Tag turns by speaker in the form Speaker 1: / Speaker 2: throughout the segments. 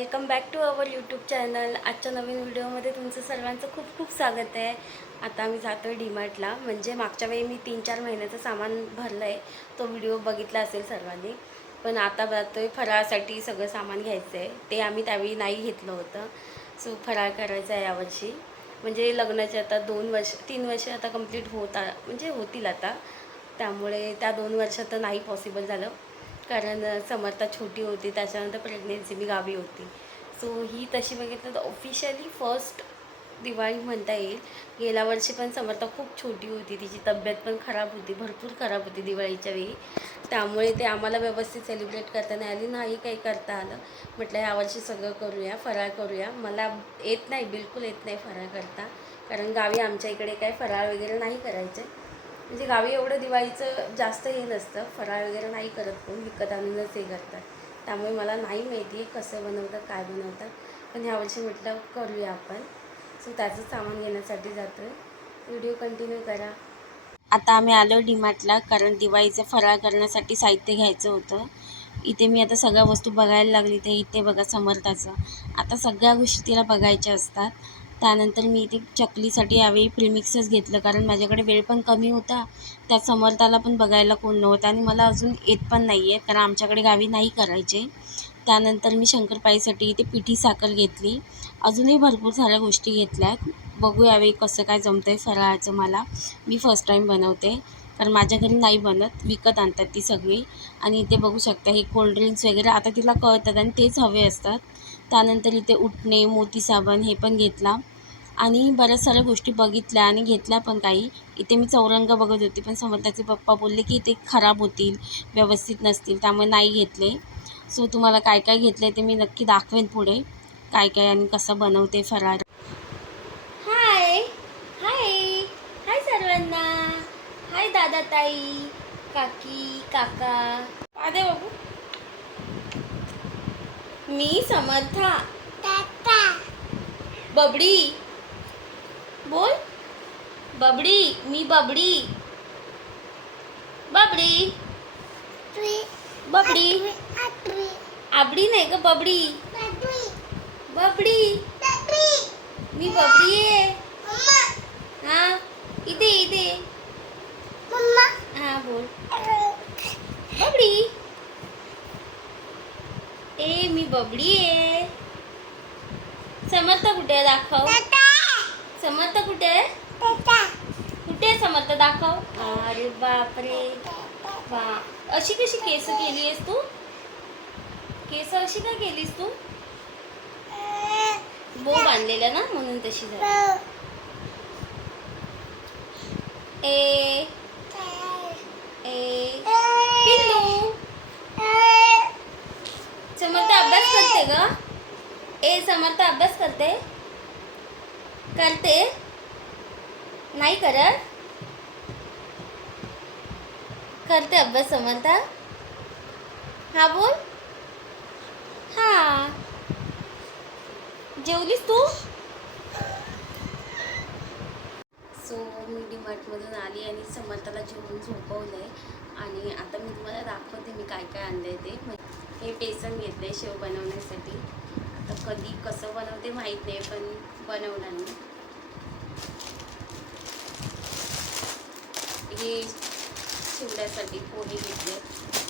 Speaker 1: Welcome back to our YouTube channel. आजच्या नवीन व्हिडिओमध्ये तुमचं सर्वांचं खूप खूप स्वागत आहे. आता आम्ही जातो आहे डीमार्टला. म्हणजे मागच्या वेळी मी तीन चार महिन्याचं सामान भरलं आहे तो व्हिडिओ बघितला असेल सर्वांनी. पण आता जातो आहे फराळासाठी सगळं सामान घ्यायचं आहे ते आम्ही त्यावेळी नाही घेतलं होतं. सो फराळ करायचा आहे यावर्षी. म्हणजे लग्नाचे आता दोन वर्ष तीन वर्ष आता कंप्लीट होत आ म्हणजे होतील आता. त्यामुळे त्या दोन वर्षात तर नाही पॉसिबल झालं. कारण समर्था छोटी होती त्याच्यानंतर प्रेग्नेन्सी मी गावी होती. सो ही तशी बघितलं तर ऑफिशियली फर्स्ट दिवाळी म्हणता येईल. गेल्या वर्षी पण समर्था खूप छोटी होती. तिची तब्येत पण खराब होती भरपूर खराब होती दिवाळीच्या वेळी. त्यामुळे ते आम्हाला व्यवस्थित सेलिब्रेट करता नाही आली. नाही काही करता आलं. म्हटलं यावर्षी सगळं करूया फराळ करूया. मला येत नाही बिलकुल येत नाही फराळ करता. कारण गावी आमच्या इकडे काय फराळ वगैरे नाही करायचे. म्हणजे गावी एवढं दिवाळीचं जास्त हे नसतं फराळ वगैरे नाही करत कोण विकत आणूनच हे करतात. त्यामुळे मला नाही माहिती आहे कसं बनवतात काय बनवतात. पण ह्यावर्षी म्हटलं करूया आपण. सो त्याचं सामान घेण्यासाठी जातो व्हिडिओ कंटिन्यू करा. आता आम्ही आलो डीमार्टला कारण दिवाळीचं फराळ करण्यासाठी साहित्य घ्यायचं होतं. इथे मी आता सगळ्या वस्तू बघायला लागली ते इथे बघा समर्थाचं. आता सगळ्या गोष्टी तिला बघायच्या असतात. त्यानंतर मी इथे चकलीसाठी यावेळी प्रीमिक्सच घेतलं कारण माझ्याकडे वेळ पण कमी होता. त्यात समर्थाला पण बघायला कोण नव्हतं आणि मला अजून येत पण नाही आहे कारण आमच्याकडे गावी नाही करायचे. त्यानंतर मी शंकरपाळीसाठी इथे पिठी साखर घेतली. अजूनही भरपूर साऱ्या गोष्टी घेतल्यात बघू यावेळी कसं काय जमतं आहे फराळाचं मला. मी फर्स्ट टाईम बनवते कारण माझ्या घरी नाही बनत विकत आणतात ती सगळी. आणि इथे बघू शकता हे कोल्ड्रिंक्स वगैरे आता तिला कळतात आणि तेच हवे असतात. त्यानंतर इथे उठणे मोती साबण हे पण घेतला. आणि बऱ्याच साऱ्या गोष्टी बघितल्या आणि घेतल्या पण काही. इथे मी चौरंग बघत होती पण समर्थाचे पप्पा बोलले की ते खराब होतील व्यवस्थित नसतील त्यामुळे नाही घेतले. सो तुम्हाला काय काय घेतलं ते मी नक्की दाखवेन पुढे. काय काय आणि कसं बनवते फराळ हाय. हाय. हाय सर्वांना. हाय दादा ताई काकी काका. आदे बाबू. मी समर्था. टाटा बबडी. बोल. बबडी मी बबडी. बबडी. बबडी. आबडी नाही ग बबडी. बबडी. मी बबडी. बबडी आहे. समर्थ कुठे आहे? दाखव. समर्थ कुठे आहे? कुठे समर्थ? दाखव. अरे बापरे. वा. अशी कशी केस केली आहेस तू? केस अशी का केलीस तू? बो बांधलेला ना म्हणून तशी झाली. ए ए समर्थ अभ्यास करते ग. ए समर्थ अभ्यास करते. करते. नाही करत. करते अभ्यास समर्थ. हा बोल. हा. जेवलीस तू? सो मी डिमार्टमधून आली आणि समर्थाला जेवण झोपवलं आहे आणि आता मी तुम्हाला दाखवते मी काय काय आणलं आहे ते. हे बेसन घेतलं आहे शेव बनवण्यासाठी. आता कधी कसं बनवते माहीत नाही पण बनवणार मी. हे चिवड्यासाठी पोहे घेतले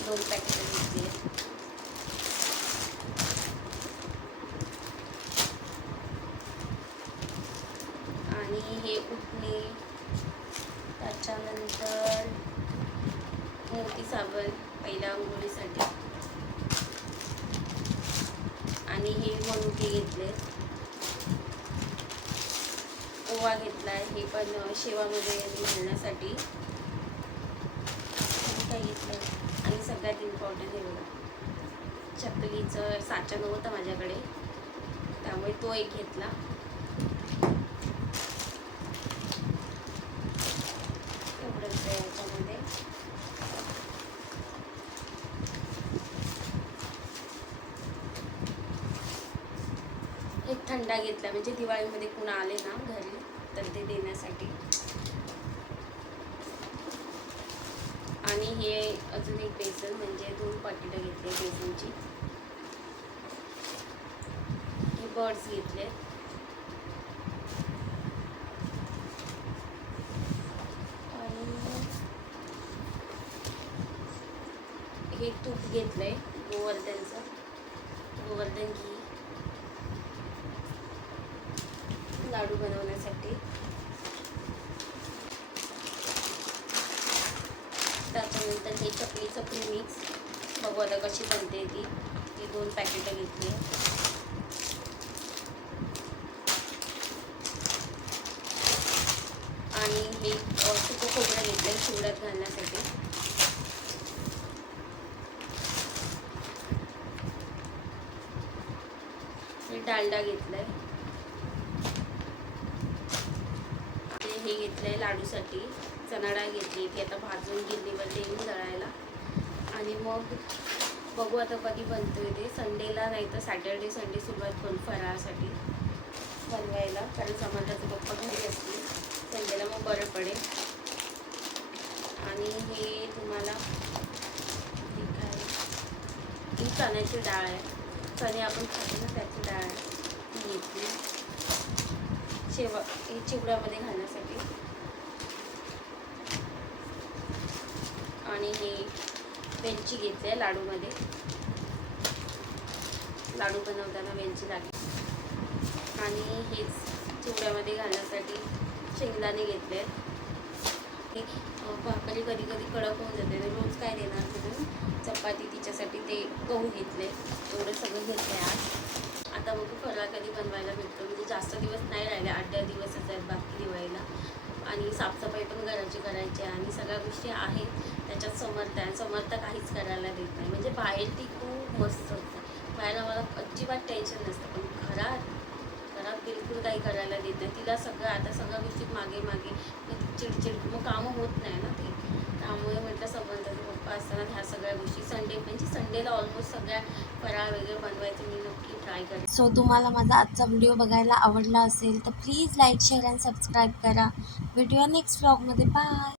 Speaker 1: दोन पॅकेट घेतले. आणि हे उठणे त्याच्यानंतर मोती साबण पहिल्या अंघोळीसाठी आणि हे मनुके घेतले. ओवा घेतला आहे हे पण शेवामध्ये घालण्यासाठी. आणि काय घेतलं आणि सगळ्यात इम्पॉर्टंट हे बघा. चकलीचं साचा नव्हतं माझ्याकडे. त्यामुळे तो एक घेतला. एक घेतला. म्हणजे दिवाळीमध्ये कुणा आले ना घरी तर ते देण्यासाठी. आणि हे अजून एक बेसन म्हणजे दोन पाकिटं घेतले बेसनची. हे बर्ड्स घेतले. आणि हे तूप घेतलंय गोवर्धनचं. गोवर्धन घी. लाडू बनवण्यासाठी. त्याच्यानंतर हे चकलीचं प्रीमिक्स बघू आता कशी बनते ती. ती दोन पॅकेटं घेतली. आणि हे सुकं खोबरं घेतलं शिवड्यात घालण्यासाठी. डालडा घेतलाय. ते हे घेतलंय लाडूसाठी. चणा डाळ घेतली ती आता भाजून गिरणीवर देऊन दळायला. आणि मग बघू आता कधी बनतोय ते. संडेला नाही तर सॅटर्डे संडे सुरुवात करू फराळासाठी बनवायला. कारण समाजाचे पप्पा घरी असतील. संडेला मग बरं पडेल. आणि हे तुम्हाला हे काय? ही चण्याची डाळ आहे. चणे आपण खातो ना त्याची डाळ आहे. ती घेतली. शेवा चिवड्यामध्ये घालण्यासाठी. आणि हे वेलची घेतली आहे लाडूमध्ये. लाडू बनवताना वेलची लागली. आणि हेच चिवड्यामध्ये घालण्यासाठी शेंगदाणे घेतले आहेत. भाकरी कधी कधी कडक होऊन जाते रोज काय देणार म्हणून? चपाती तिच्यासाठी ते गहू घेतले. एवढं सगळं घेतलं आहे आज. आता बघू फराळ कधी बनवायला भेटतो. म्हणजे जास्त दिवस नाही राहिले आठ दहा दिवसच आहेत बाकी दिवाळीला. आणि साफसफाई पण घराची करायची आहे. आणि सगळ्या गोष्टी आहेत त्याच्यात समर्थ आहे. समर्थ काहीच करायला देत नाही. म्हणजे बाहेर ती खूप मस्त असते बाहेर आम्हाला अजिबात टेन्शन नसतं. पण घरात घरात बिलकुल काही करायला देत नाही. तिला सगळं आता सगळ्या गोष्टीत मागे मागे. मग ती चिडचिड. मग कामं होत नाही ना ती. त्यामुळे म्हटलं समर्थाचे पप्पा असताना ह्या सगळ्या गोष्टी. संडे म्हणजे संडेला ऑलमोस्ट सगळ्या फराळ वगैरे बनवायचं. मी नको ट्राय करेन.
Speaker 2: सो तुम्हाला माझा आजचा व्हिडिओ बघायला आवडला असेल तर please like share and subscribe करा. व्हिडिओ नेक्स्ट व्लॉगमध्ये बाय